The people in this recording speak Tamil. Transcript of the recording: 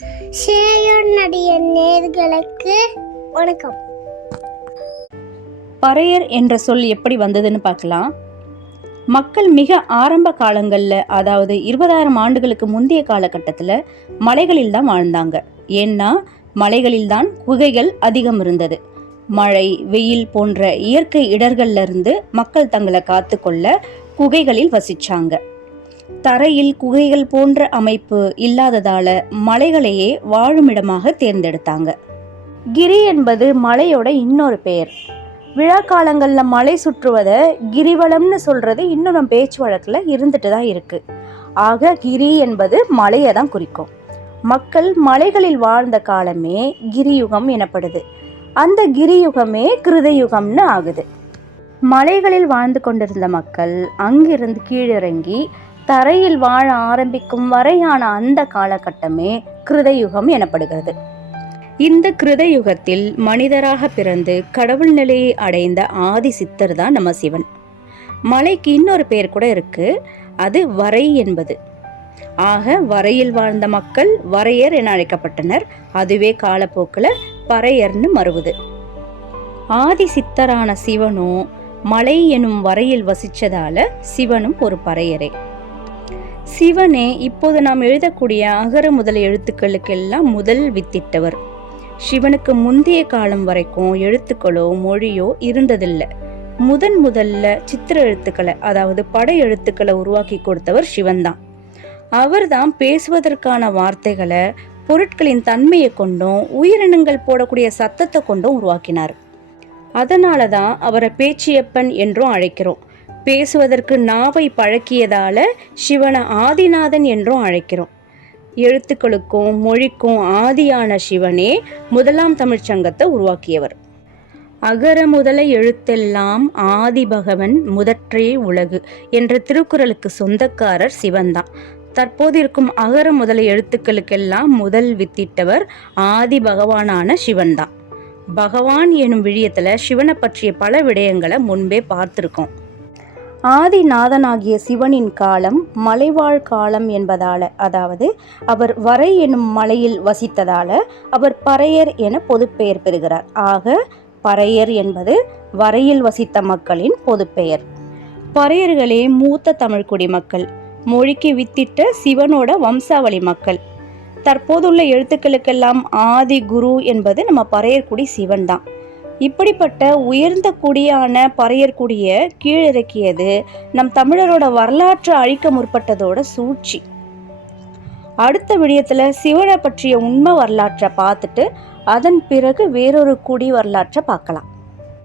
சேயோனுடைய நேர்களுக்கு வணக்கம். பறையர் என்ற சொல் எப்படி வந்ததுன்னு பார்க்கலாம். மக்கள் மிக ஆரம்ப காலங்களில், அதாவது 20,000 ஆண்டுகளுக்கு முந்தைய காலகட்டத்தில் மலைகளில் தான் வாழ்ந்தாங்க. ஏன்னா மலைகளில் தான் குகைகள் அதிகம் இருந்தது. மழை, வெயில் போன்ற இயற்கை இடர்கள்ல இருந்து மக்கள் தங்களை காத்துக்கொள்ள குகைகளில் வசிச்சாங்க. தரையில் குகைகள் போன்ற அமைப்பு இல்லாததால மலைகளையே வாழுமிடமாக தேர்ந்தெடுத்தாங்க. கிரி என்பது மலையோட இன்னொரு பெயர். விழா காலங்களில் மலை சுற்றுவதை கிரிவலம்னு சொல்றது இன்னும் நம்ம பேச்சு வழக்கில் இருந்துட்டு தான் இருக்கு. ஆக கிரி என்பது மலையை தான் குறிக்கும். மக்கள் மலைகளில் வாழ்ந்த காலமே கிரியுகம் எனப்படுது. அந்த கிரியுகமே கிருதயுகம்னு ஆகுது. மலைகளில் வாழ்ந்து கொண்டிருந்த மக்கள் அங்கிருந்து கீழிறங்கி தரையில் வாழ ஆரம்பிக்கும் வரையான அந்த காலகட்டமே கிருதயுகம் எனப்படுகிறது. இந்த கிருதயுகத்தில் மனிதராக பிறந்து கடவுள் நிலையை அடைந்த ஆதி சித்தர் தான் நம்ம சிவன். மலைக்கு இன்னொரு பேர் கூட இருக்கு, அது வரை என்பது. ஆக வரையில் வாழ்ந்த மக்கள் வரையர் என அழைக்கப்பட்டனர். அதுவே காலப்போக்கில் பறையர்னு மறுவுது. ஆதி சித்தரான சிவனும் மலை எனும் வரையில் வசிச்சதால சிவனும் ஒரு பறையரே. சிவனே இப்போது நாம் எழுதக்கூடிய அகர முதல எழுத்துக்களுக்கெல்லாம் முதல் வித்திட்டவர். சிவனுக்கு முந்தைய காலம் வரைக்கும் எழுத்துக்களோ மொழியோ இருந்ததில்லை. முதல்ல சித்திர எழுத்துக்களை, அதாவது படை எழுத்துக்களை உருவாக்கி கொடுத்தவர் சிவன் தான். அவர் தான் பேசுவதற்கான வார்த்தைகளை பொருட்களின் தன்மையை கொண்டும் உயிரினங்கள் போடக்கூடிய சத்தத்தை கொண்டும் உருவாக்கினார். அதனால தான் அவரை பேச்சியப்பன் என்றும் அழைக்கிறோம். பேசுவதற்கு நாவை பழக்கியதால சிவனை ஆதிநாதன் என்றும் அழைக்கிறோம். எழுத்துக்களுக்கும் மொழிக்கும் ஆதியான சிவனே முதலாம் தமிழ்ச்சங்கத்தை உருவாக்கியவர். அகர முதல எழுத்தெல்லாம் ஆதி பகவன் முதற்றே உலகு என்ற திருக்குறளுக்கு சொந்தக்காரர் சிவன்தான். தற்போது இருக்கும் அகர முதல எழுத்துக்களுக்கெல்லாம் முதல் வித்திட்டவர் ஆதி பகவானான சிவன்தான். பகவான் எனும் விழியத்துல சிவனை பற்றிய பல விடயங்களை முன்பே பார்த்திருக்கோம். ஆதிநாதனாகிய சிவனின் காலம் மலைவாழ் காலம் என்பதால, அதாவது அவர் வரை எனும் மலையில் வசித்ததால அவர் பறையர் என பொதுப்பெயர் பெறுகிறார். ஆக பறையர் என்பது வரையில் வசித்த மக்களின் பொதுப்பெயர். பறையர்களே மூத்த தமிழ் குடிமக்கள். மொழிக்கு வித்திட்ட சிவனோட வம்சாவளி மக்கள். தற்போதுள்ள எழுத்துக்களுக்கெல்லாம் ஆதி குரு என்பது நம்ம பறையர்குடி சிவன் தான். இப்படிப்பட்ட உயர்ந்த குடியான பறையர்குடிய கீழிறக்கியது நம் தமிழரோட வரலாற்றை அழிக்க முற்பட்டதோட சூழ்ச்சி. அடுத்த விடயத்துல சிவனை பற்றிய உண்மை வரலாற்றை பார்த்துட்டு அதன் பிறகு வேறொரு குடி வரலாற்றை பார்க்கலாம்.